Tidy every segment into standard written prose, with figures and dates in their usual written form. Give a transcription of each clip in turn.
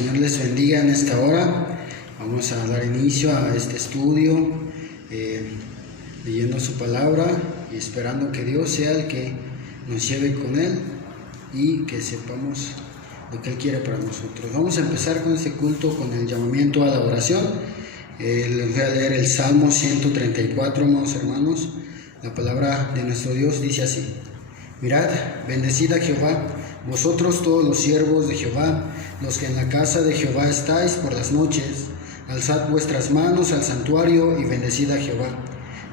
Señor les bendiga en esta hora. Vamos a dar inicio a este estudio, leyendo su palabra y esperando que Dios sea el que nos lleve con Él y que sepamos lo que Él quiere para nosotros. Vamos a empezar con este culto con el llamamiento a la oración. Les voy a leer el Salmo 134, amados hermanos. La palabra de nuestro Dios dice así: Mirad, bendecid a Jehová, vosotros todos los siervos de Jehová, los que en la casa de Jehová estáis por las noches. Alzad vuestras manos al santuario y bendecid a Jehová.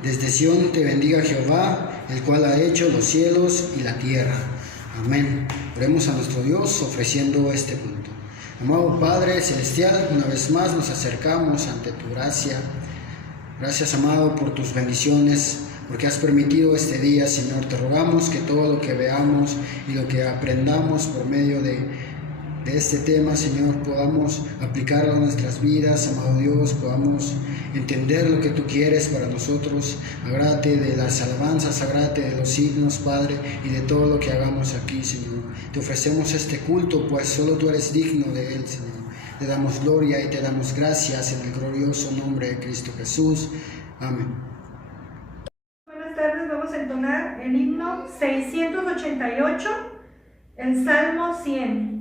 Desde Sión te bendiga Jehová, el cual ha hecho los cielos y la tierra. Amén. Oremos a nuestro Dios ofreciendo este culto. Amado Padre Celestial, una vez más nos acercamos ante tu gracia. Gracias, amado, por tus bendiciones, porque has permitido este día, Señor. Te rogamos que todo lo que veamos y lo que aprendamos por medio de este tema, Señor, podamos aplicarlo a nuestras vidas, amado Dios, podamos entender lo que tú quieres para nosotros. Agrádate de las alabanzas, agrádate de los signos, Padre, y de todo lo que hagamos aquí, Señor. Te ofrecemos este culto, pues solo tú eres digno de él, Señor. Te damos gloria y te damos gracias en el glorioso nombre de Cristo Jesús. Amén. Buenas tardes, vamos a entonar el himno 688, el Salmo 100.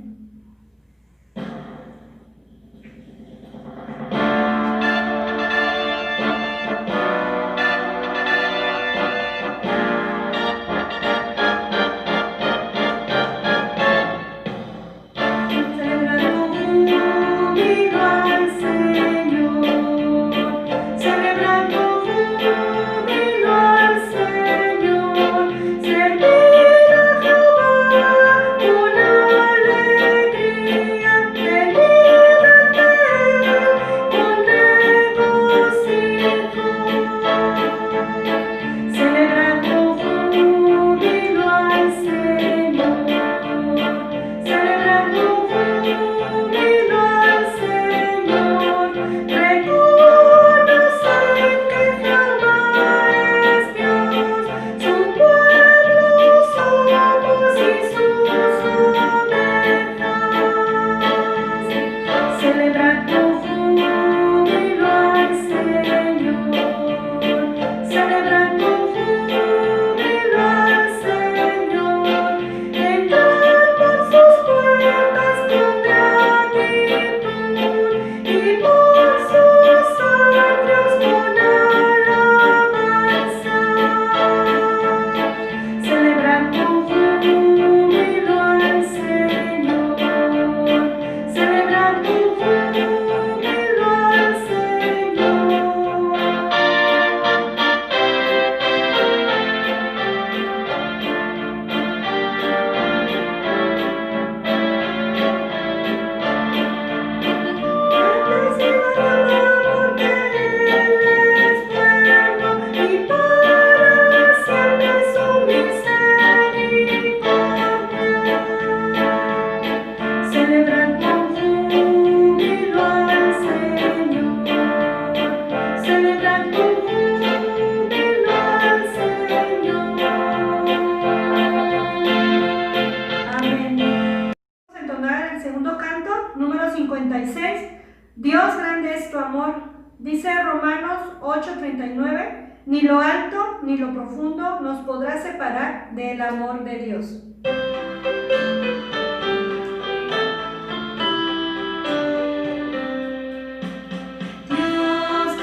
Dios grande es tu amor, dice Romanos 8:39, ni lo alto ni lo profundo nos podrá separar del amor de Dios. Los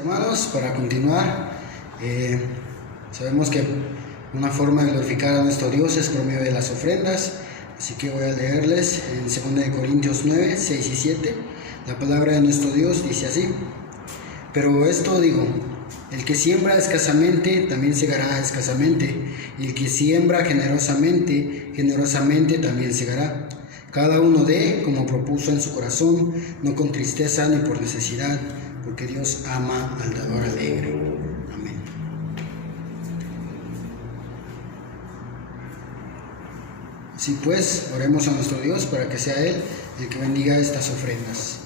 Hermanos, para continuar, sabemos que una forma de glorificar a nuestro Dios es por medio de las ofrendas, así que voy a leerles en 2 Corintios 9, 6 y 7. La palabra de nuestro Dios dice así: pero esto digo, el que siembra escasamente también segará escasamente, y el que siembra generosamente, generosamente también segará. Cada uno dé como propuso en su corazón, no con tristeza ni por necesidad, porque Dios ama al dador alegre. Amén. Así pues, oremos a nuestro Dios para que sea Él el que bendiga estas ofrendas.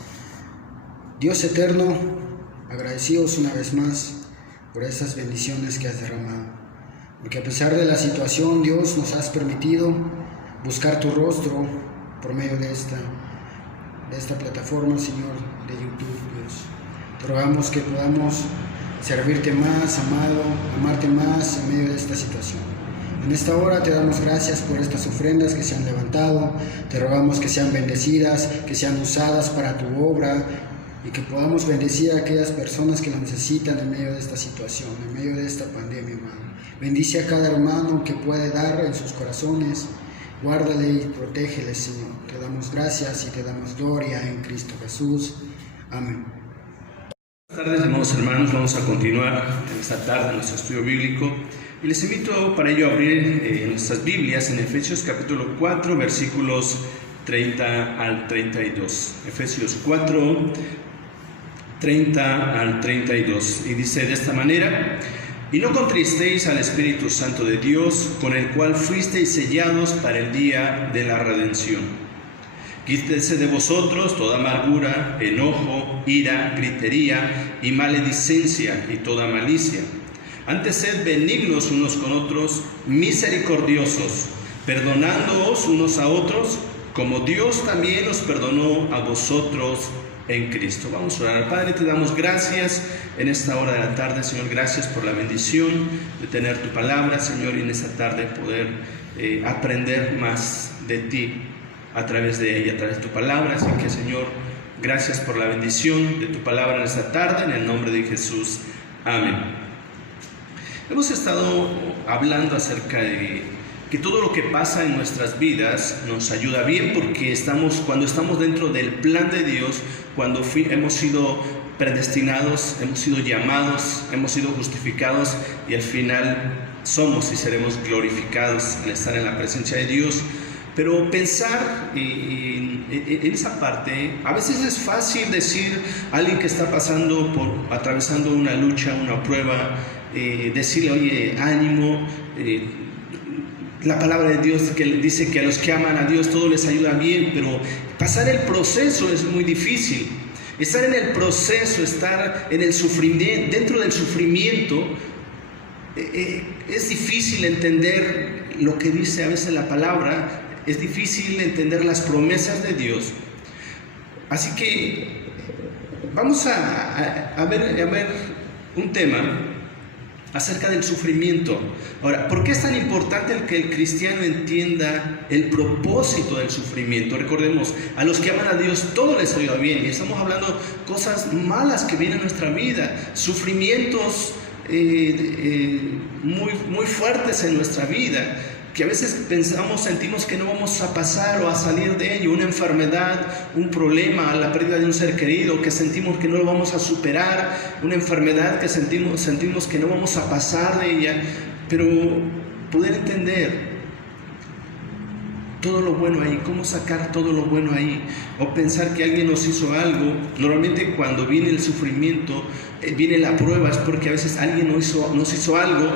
Dios eterno, agradecidos una vez más por estas bendiciones que has derramado, porque a pesar de la situación, Dios, nos has permitido buscar tu rostro por medio de esta plataforma, Señor, de YouTube, Dios. Te rogamos que podamos servirte más, amarte más en medio de esta situación. En esta hora te damos gracias por estas ofrendas que se han levantado. Te rogamos que sean bendecidas, que sean usadas para tu obra, y que podamos bendecir a aquellas personas que lo necesitan en medio de esta situación, en medio de esta pandemia, hermano. Bendice a cada hermano que puede dar en sus corazones. Guárdale y protégele, Señor. Te damos gracias y te damos gloria en Cristo Jesús. Amén. Buenas tardes, amados hermanos. Vamos a continuar en esta tarde nuestro estudio bíblico. Y les invito para ello a abrir nuestras Biblias en Efesios capítulo 4, versículos 30 al 32. Efesios 4, 30 al 32. Y dice de esta manera: y no contristéis al Espíritu Santo de Dios, con el cual fuisteis sellados para el día de la redención. Quítese de vosotros toda amargura, enojo, ira, gritería y maledicencia y toda malicia. Antes sed benignos unos con otros, misericordiosos, perdonándoos unos a otros, como Dios también os perdonó a vosotros en Cristo. Vamos a orar. Padre, te damos gracias en esta hora de la tarde, Señor. Gracias por la bendición de tener tu palabra, Señor, y en esta tarde poder aprender más de ti a través de ella, a través de tu palabra. Así que, Señor, gracias por la bendición de tu palabra en esta tarde, en el nombre de Jesús. Amén. Hemos estado hablando acerca de que todo lo que pasa en nuestras vidas nos ayuda bien, porque cuando estamos dentro del plan de Dios, cuando hemos sido predestinados, hemos sido llamados, hemos sido justificados, y al final somos y seremos glorificados al estar en la presencia de Dios. Pero pensar en esa parte, a veces es fácil decir a alguien que está atravesando una lucha, una prueba, decirle: oye, ánimo. La palabra de Dios que dice que a los que aman a Dios todo les ayuda bien, pero pasar el proceso es muy difícil. Estar en el proceso, estar en el sufrimiento, dentro del sufrimiento, es difícil entender lo que dice a veces la palabra, es difícil entender las promesas de Dios. Así que vamos a ver un tema acerca del sufrimiento. Ahora, ¿por qué es tan importante que el cristiano entienda el propósito del sufrimiento? Recordemos, a los que aman a Dios todo les ayuda bien, y estamos hablando cosas malas que vienen a nuestra vida, sufrimientos muy fuertes en nuestra vida, que a veces sentimos que no vamos a pasar o a salir de ello, una enfermedad, un problema, la pérdida de un ser querido, que sentimos que no lo vamos a superar, una enfermedad que sentimos que no vamos a pasar de ella, pero poder entender todo lo bueno ahí, cómo sacar todo lo bueno ahí, o pensar que alguien nos hizo algo. Normalmente cuando viene el sufrimiento, viene la prueba, es porque a veces alguien nos hizo algo,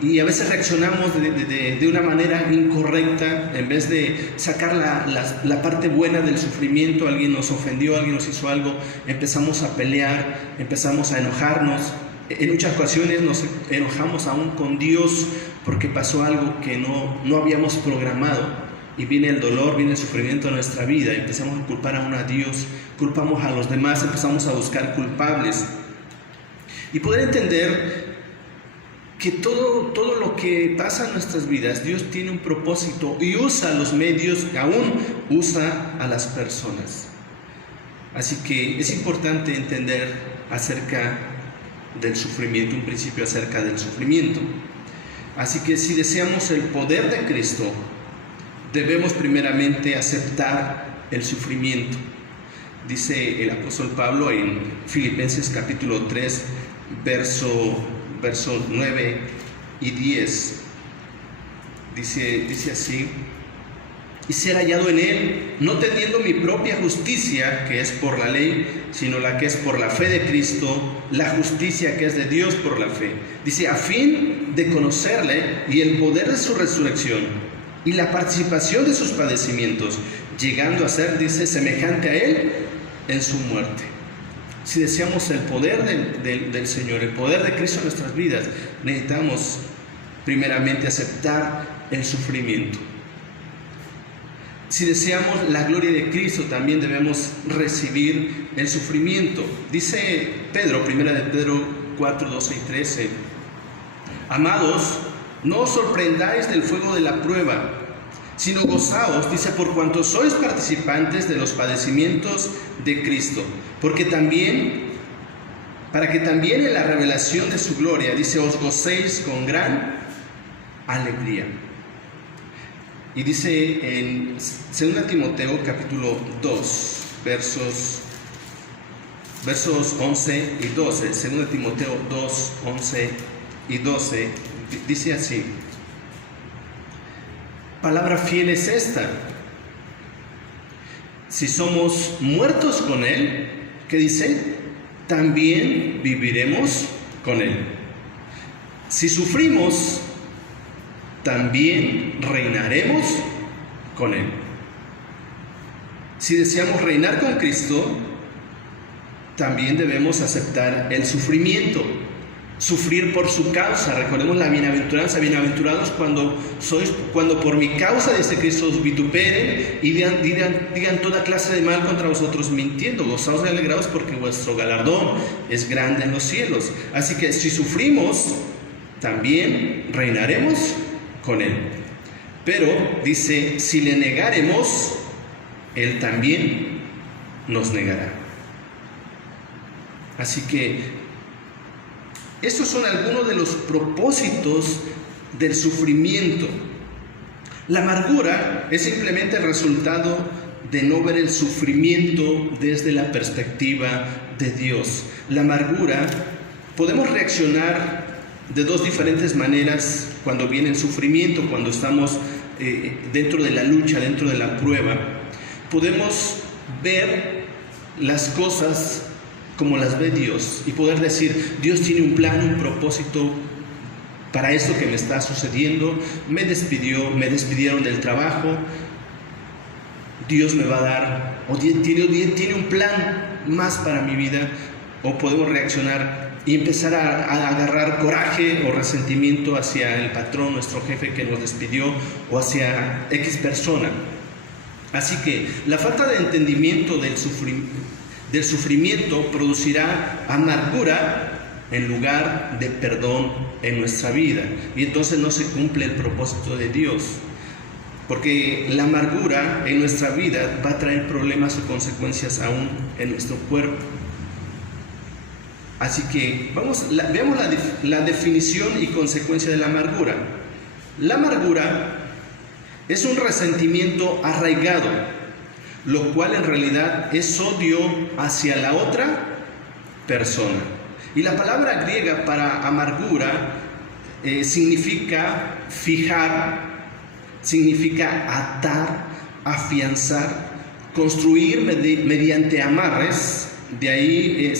y a veces reaccionamos de una manera incorrecta. En vez de sacar la parte buena del sufrimiento, alguien nos ofendió, alguien nos hizo algo, empezamos a pelear, empezamos a enojarnos. En muchas ocasiones nos enojamos aún con Dios porque pasó algo que no habíamos programado. Y viene el dolor, viene el sufrimiento en nuestra vida, y empezamos a culpar aún a Dios, culpamos a los demás, empezamos a buscar culpables. Y poder entender que todo lo que pasa en nuestras vidas, Dios tiene un propósito y usa los medios, aún usa a las personas. Así que es importante entender acerca del sufrimiento, un principio acerca del sufrimiento. Así que si deseamos el poder de Cristo, debemos primeramente aceptar el sufrimiento. Dice el apóstol Pablo en Filipenses capítulo 3, verso 9 y 10. Dice así: y ser hallado en él, no teniendo mi propia justicia, que es por la ley, sino la que es por la fe de Cristo, la justicia que es de Dios por la fe. Dice, a fin de conocerle y el poder de su resurrección y la participación de sus padecimientos, llegando a ser, dice, semejante a él en su muerte. Si deseamos el poder del Señor, el poder de Cristo en nuestras vidas, necesitamos primeramente aceptar el sufrimiento. Si deseamos la gloria de Cristo, también debemos recibir el sufrimiento. Dice Pedro, 1 de Pedro 4, 12 y 13: amados, no os sorprendáis del fuego de la prueba, sino gozaos, dice, por cuanto sois participantes de los padecimientos de Cristo, para que también en la revelación de su gloria, dice, os gocéis con gran alegría. Y dice en 2 Timoteo capítulo 2, versos 11 y 12, 2 Timoteo 2, 11 y 12, dice así: palabra fiel es esta: si somos muertos con él, ¿qué dice? También viviremos con él. Si sufrimos, también reinaremos con él. Si deseamos reinar con Cristo, también debemos aceptar el sufrimiento, sufrir por su causa. Recordemos la bienaventuranza: bienaventurados cuando por mi causa, dice Cristo, os vituperen y digan toda clase de mal contra vosotros mintiendo. Gozaos y alegraos, porque vuestro galardón es grande en los cielos. Así que si sufrimos, también reinaremos con él. Pero dice, si le negaremos, él también nos negará. Así que estos son algunos de los propósitos del sufrimiento. La amargura es simplemente el resultado de no ver el sufrimiento desde la perspectiva de Dios. La amargura, podemos reaccionar de dos diferentes maneras cuando viene el sufrimiento, cuando estamos dentro de la lucha, dentro de la prueba. Podemos ver las cosas como las ve Dios y poder decir, Dios tiene un plan, un propósito para esto que me está sucediendo. Me despidieron del trabajo, Dios me va a dar, o tiene un plan más para mi vida. O podemos reaccionar y empezar a agarrar coraje o resentimiento hacia el patrón, nuestro jefe que nos despidió, o hacia X persona. Así que la falta de entendimiento del sufrimiento producirá amargura en lugar de perdón en nuestra vida, y entonces no se cumple el propósito de Dios, porque la amargura en nuestra vida va a traer problemas o consecuencias aún en nuestro cuerpo. Así que veamos la definición y consecuencia de la amargura. La amargura es un resentimiento arraigado, lo cual en realidad es odio hacia la otra persona. Y la palabra griega para amargura significa fijar, significa atar, afianzar, construir mediante amarres. De ahí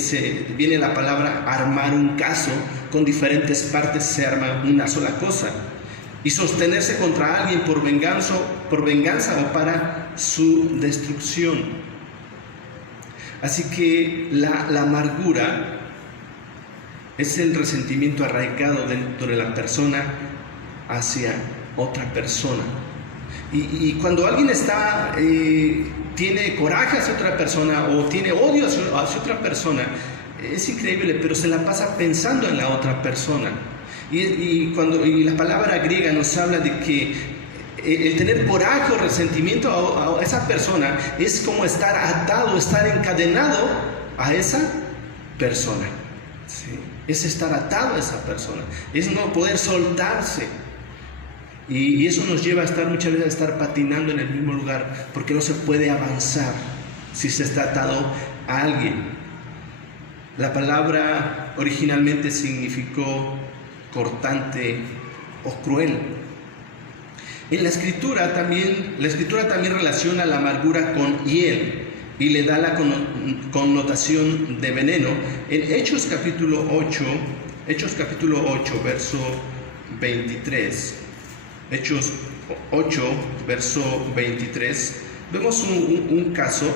viene la palabra armar un caso, con diferentes partes se arma una sola cosa. Y sostenerse contra alguien por venganza o para su destrucción. Así que la amargura es el resentimiento arraigado dentro de la persona hacia otra persona. Y cuando alguien tiene coraje hacia otra persona o tiene odio hacia otra persona, es increíble, pero se la pasa pensando en la otra persona. Y la palabra griega nos habla de que el tener coraje o resentimiento a esa persona es como estar atado, estar encadenado a esa persona. ¿Sí? es estar atado a esa persona, es no poder soltarse. Y eso nos lleva a estar muchas veces a estar patinando en el mismo lugar, porque no se puede avanzar si se está atado a alguien. La palabra originalmente significó cortante o cruel. En la escritura también relaciona la amargura con hiel y le da la connotación de veneno. En Hechos capítulo 8, verso 23. Hechos 8, verso 23, vemos un caso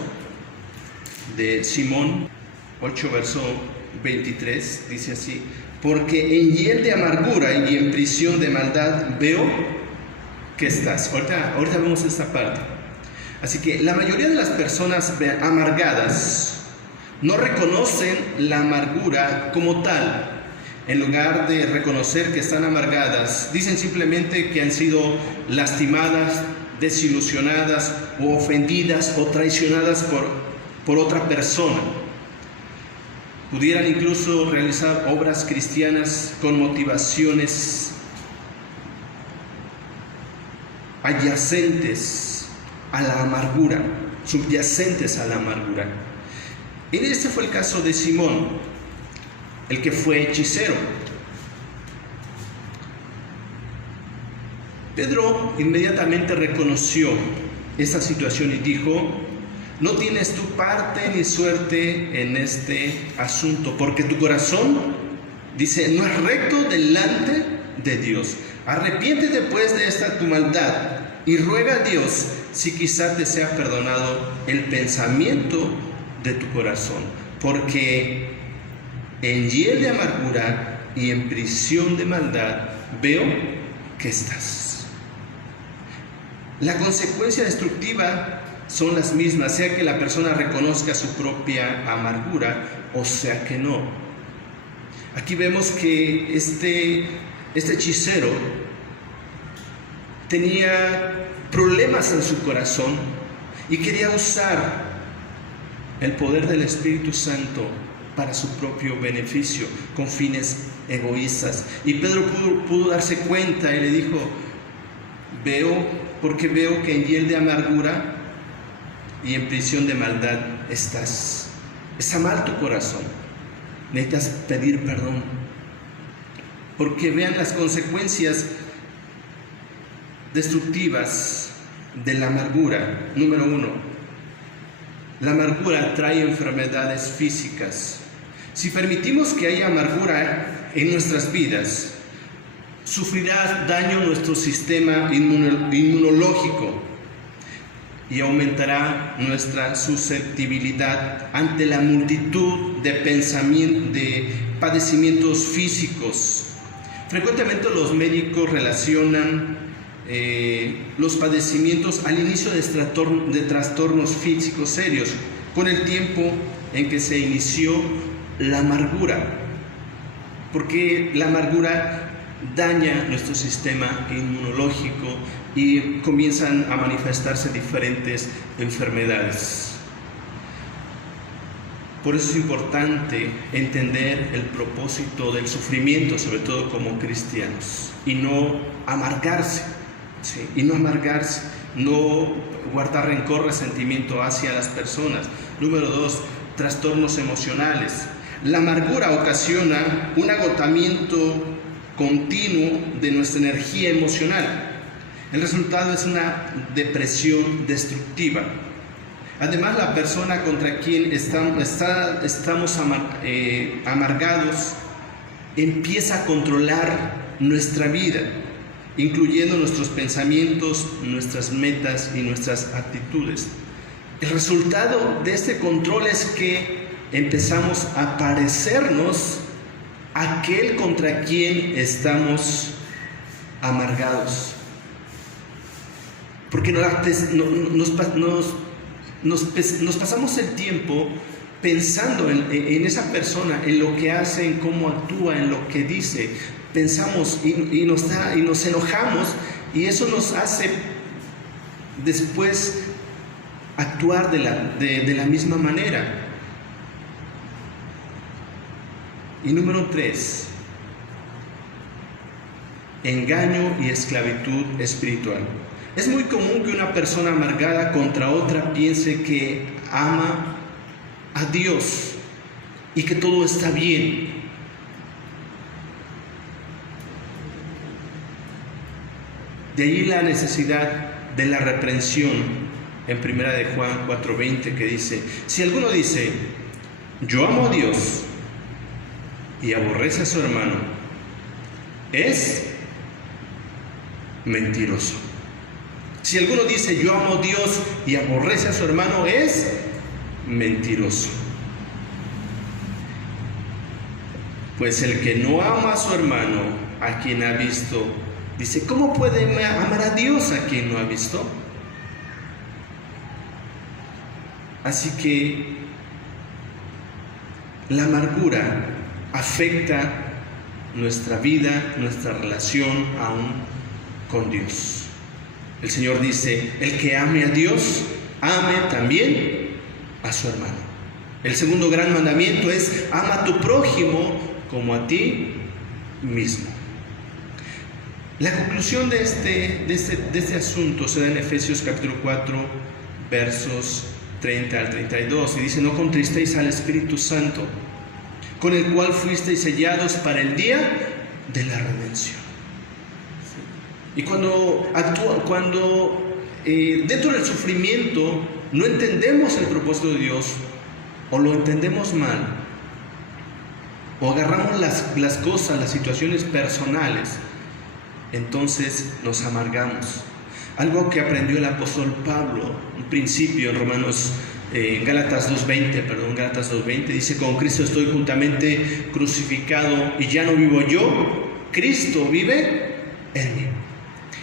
de Simón. 8, verso 23, dice así: porque en hiel de amargura y en prisión de maldad veo que estás. Ahorita vemos esta parte. Así que la mayoría de las personas amargadas no reconocen la amargura como tal. En lugar de reconocer que están amargadas, dicen simplemente que han sido lastimadas, desilusionadas o ofendidas o traicionadas por otra persona. Pudieran incluso realizar obras cristianas con motivaciones adyacentes a la amargura, subyacentes a la amargura. Y este fue el caso de Simón, el que fue hechicero. Pedro inmediatamente reconoció esta situación y dijo: no tienes tu parte ni suerte en este asunto, porque tu corazón, dice, no es recto delante de Dios. Arrepiéntete pues de esta tu maldad y ruega a Dios si quizás te sea perdonado el pensamiento de tu corazón, porque en hiel de amargura y en prisión de maldad veo que estás. La consecuencia destructiva son las mismas, sea que la persona reconozca su propia amargura o sea que no. Aquí vemos que este hechicero tenía problemas en su corazón y quería usar el poder del Espíritu Santo para su propio beneficio, con fines egoístas. Y Pedro pudo darse cuenta y le dijo: porque veo que en hiel de amargura y en prisión de maldad estás. Está mal tu corazón, necesitas pedir perdón, porque vean las consecuencias destructivas de la amargura. Número 1, la amargura trae enfermedades físicas. Si permitimos que haya amargura en nuestras vidas, sufrirá daño nuestro sistema inmunológico y aumentará nuestra susceptibilidad ante la multitud de padecimientos físicos. Frecuentemente los médicos relacionan los padecimientos al inicio de trastornos físicos serios con el tiempo en que se inició la amargura, porque la amargura daña nuestro sistema inmunológico y comienzan a manifestarse diferentes enfermedades. Por eso es importante entender el propósito del sufrimiento, sobre todo como cristianos, y no amargarse, ¿sí? No guardar rencor, resentimiento hacia las personas. Número 2, trastornos emocionales. La amargura ocasiona un agotamiento continuo de nuestra energía emocional. El resultado es una depresión destructiva. Además, la persona contra quien estamos amargados empieza a controlar nuestra vida, incluyendo nuestros pensamientos, nuestras metas y nuestras actitudes. El resultado de este control es que empezamos a parecernos a aquel contra quien estamos amargados. Porque nos pasamos el tiempo pensando en esa persona, en lo que hace, en cómo actúa, en lo que dice. Pensamos y nos enojamos, y eso nos hace después actuar de la misma manera. Y número 3, engaño y esclavitud espiritual. Es muy común que una persona amargada contra otra piense que ama a Dios y que todo está bien. De ahí la necesidad de la reprensión en 1 de Juan 4:20, que dice: si alguno dice, yo amo a Dios, y aborrece a su hermano, es mentiroso. Si alguno dice, yo amo a Dios, y aborrece a su hermano, es mentiroso. Pues el que no ama a su hermano, a quien ha visto, dice, ¿cómo puede amar a Dios a quien no ha visto? Así que la amargura afecta nuestra vida, nuestra relación aún con Dios. El Señor dice, el que ame a Dios, ame también a su hermano. El segundo gran mandamiento es, ama a tu prójimo como a ti mismo. La conclusión de este asunto se da en Efesios capítulo 4, versos 30 al 32, y dice, no contristéis al Espíritu Santo, con el cual fuisteis sellados para el día de la redención. Y cuando dentro del sufrimiento no entendemos el propósito de Dios, o lo entendemos mal, o agarramos las cosas, las situaciones personales, entonces nos amargamos. Algo que aprendió el apóstol Pablo, un principio en Gálatas 2:20 dice, con Cristo estoy juntamente crucificado, y ya no vivo yo, Cristo vive en mí.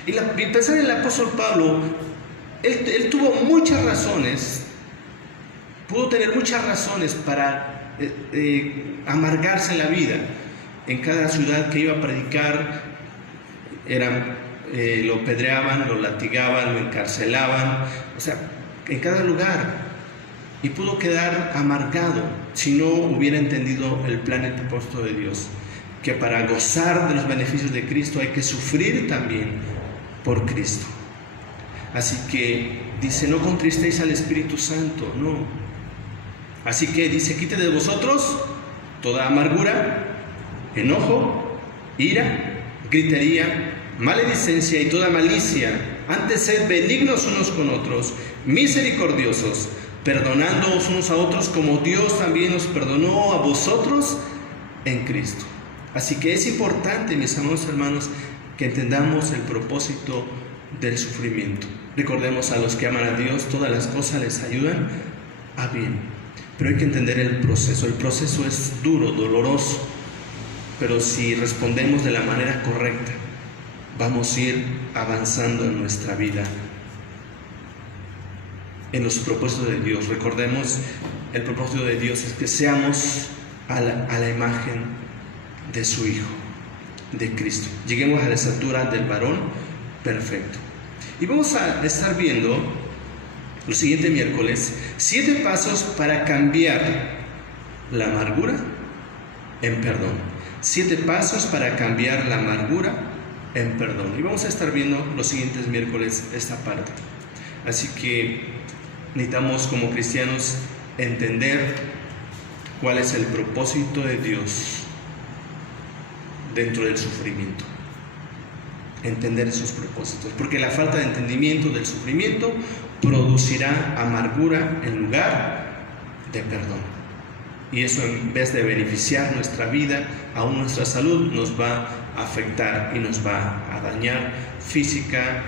Y pensar en el apóstol Pablo, él tuvo muchas razones, pudo tener muchas razones para amargarse en la vida. En cada ciudad que iba a predicar, lo apedreaban, lo latigaban, lo encarcelaban, o sea, en cada lugar. Y pudo quedar amargado si no hubiera entendido el plan y el propósito de Dios, que para gozar de los beneficios de Cristo hay que sufrir también por Cristo. Así que dice, no contristéis al Espíritu Santo, no. Así que dice, quite de vosotros toda amargura, enojo, ira, gritería, maledicencia y toda malicia. Antes sed benignos unos con otros, misericordiosos, perdonándoos unos a otros como Dios también os perdonó a vosotros en Cristo. Así que es importante, mis amados hermanos, que entendamos el propósito del sufrimiento. Recordemos, a los que aman a Dios, todas las cosas les ayudan a bien. Pero hay que entender el proceso. El proceso es duro, doloroso, pero si respondemos de la manera correcta, vamos a ir avanzando en nuestra vida, en los propósitos de Dios. Recordemos, el propósito de Dios es que seamos a la imagen de su Hijo, de Cristo. Lleguemos a la estatura del varón perfecto. Y vamos a estar viendo el siguiente miércoles 7 pasos para cambiar la amargura en perdón. 7 pasos para cambiar la amargura en perdón. Y vamos a estar viendo los siguientes miércoles esta parte. Así que necesitamos, como cristianos, entender cuál es el propósito de Dios dentro del sufrimiento. Entender esos propósitos, porque la falta de entendimiento del sufrimiento producirá amargura en lugar de perdón. Y eso, en vez de beneficiar nuestra vida, aún nuestra salud, nos va a afectar y nos va a dañar física,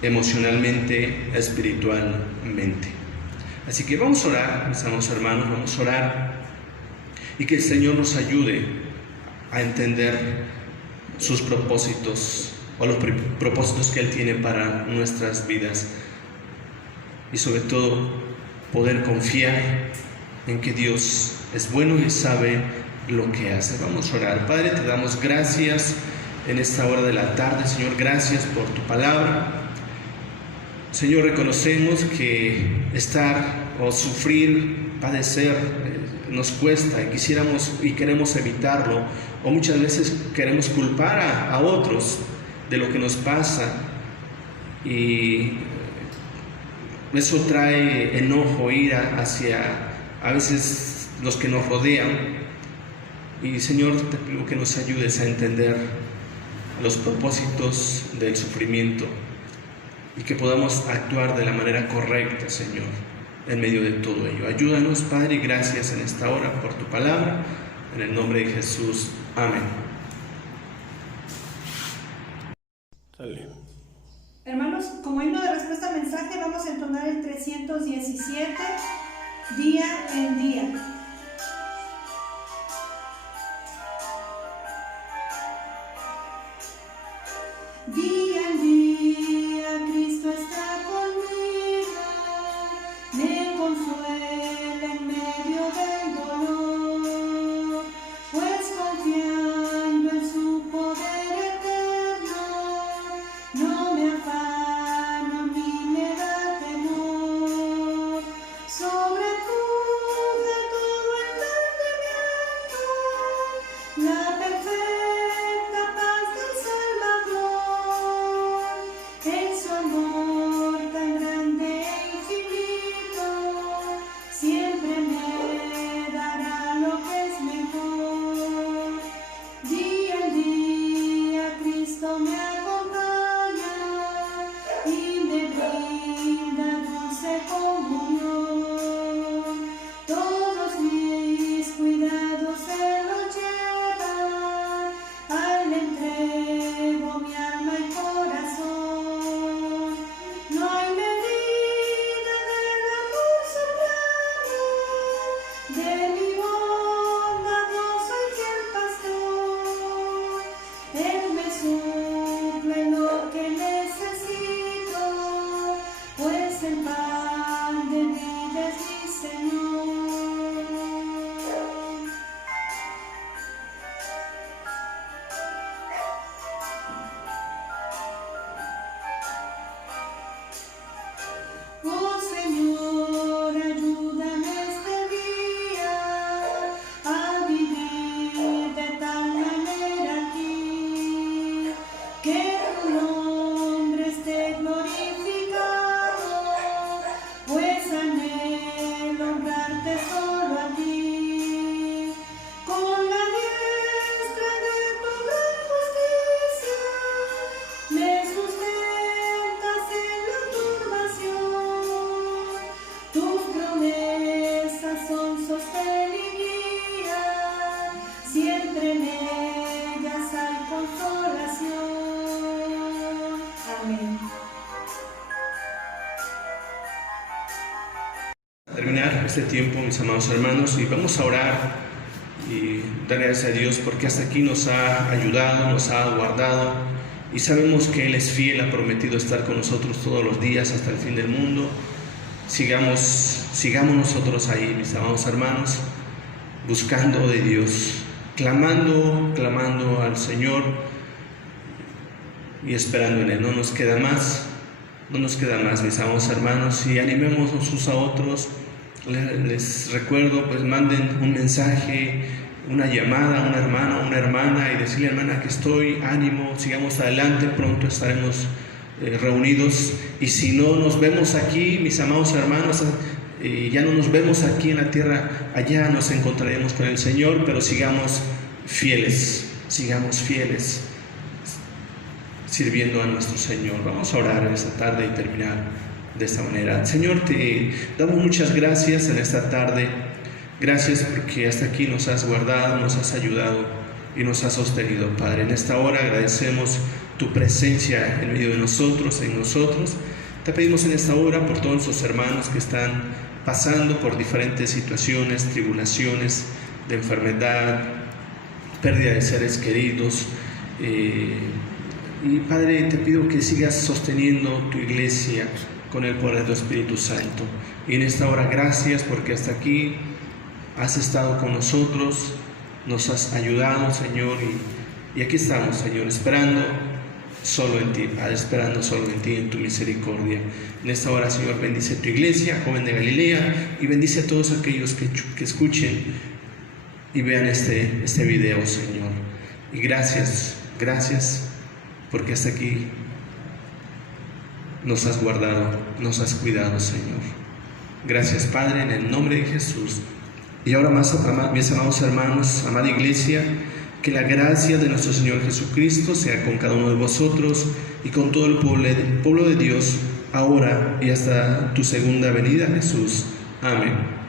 emocionalmente, espiritualmente. Así que vamos a orar, mis amados hermanos, vamos a orar, y que el Señor nos ayude a entender sus propósitos, o los propósitos que Él tiene para nuestras vidas, y sobre todo poder confiar en que Dios es bueno y sabe lo que hace. Vamos a orar. Padre, te damos gracias en esta hora de la tarde, Señor. Gracias por tu palabra. Señor, reconocemos que estar o sufrir, padecer nos cuesta y quisiéramos y queremos evitarlo, o muchas veces queremos culpar a otros de lo que nos pasa, y eso trae enojo, ira hacia a veces los que nos rodean. Y Señor, te pido que nos ayudes a entender los propósitos del sufrimiento y que podamos actuar de la manera correcta, Señor, en medio de todo ello. Ayúdanos, Padre, y gracias en esta hora por tu palabra, en el nombre de Jesús. Amén. Dale. Hermanos, como himno de respuesta al mensaje, vamos a entonar el 317, día en día. Día en día Cristo está conmigo, me consuela en medio del dolor, pues confiando en su poder eterno, no me afano ni me da temor, sobrepuja todo entendimiento, la perfecta paz del Salvador, en su amor tan grande e infinito, siempre me dará lo que es mejor. Día en día Cristo me acompaña y me brinda dulce comunión. Todos mis cuidados Él los lleva, a Él entrego mi alma y corazón. No hay medida del amor soberano, de mi bondadoso y fiel pastor. Él me suple lo que necesito, pues el pan de vida es mi Señor. Oh Señor, ayúdame este día a vivir de tal manera aquí, que tu nombre esté glorificado, pues anhelo honrarte solo a ti. Con la diestra de tu gran justicia me sustentas en la turbación. Tus promesas son sostén y guía, siempre en ellas hay consolación. Amén. Terminar este tiempo, mis amados hermanos, y vamos a orar y dar gracias a Dios porque hasta aquí nos ha ayudado, nos ha guardado, y sabemos que Él es fiel, ha prometido estar con nosotros todos los días hasta el fin del mundo. Sigamos nosotros ahí, mis amados hermanos, buscando de Dios, clamando al Señor y esperando en Él. No nos queda más, mis amados hermanos, y animemos unos a otros. Les recuerdo, pues manden un mensaje, una llamada a un hermano, a una hermana, y decirle: hermana, que estoy, ánimo, sigamos adelante, pronto estaremos reunidos. Y si no nos vemos aquí, mis amados hermanos, ya no nos vemos aquí en la tierra, allá nos encontraremos con el Señor, pero sigamos fieles, sirviendo a nuestro Señor. Vamos a orar en esta tarde y terminar de esta manera. Señor, te damos muchas gracias en esta tarde. Gracias porque hasta aquí nos has guardado, nos has ayudado y nos has sostenido, Padre. En esta hora agradecemos tu presencia en medio de nosotros, en nosotros. Te pedimos en esta hora por todos los hermanos que están pasando por diferentes situaciones, tribulaciones de enfermedad, pérdida de seres queridos. Y Padre, te pido que sigas sosteniendo tu iglesia con el poder de tu Espíritu Santo. Y en esta hora, gracias porque hasta aquí has estado con nosotros, nos has ayudado, Señor, y aquí estamos, Señor, esperando solo en ti, Padre, esperando solo en ti, en tu misericordia. En esta hora, Señor, bendice a tu iglesia, joven de Galilea, y bendice a todos aquellos que escuchen y vean este video, Señor. Y gracias, porque hasta aquí nos has guardado, nos has cuidado, Señor. Gracias, Padre, en el nombre de Jesús. Y ahora más, mis amados hermanos, amada iglesia, que la gracia de nuestro Señor Jesucristo sea con cada uno de vosotros y con todo el pueblo de Dios, ahora y hasta tu segunda venida, Jesús. Amén.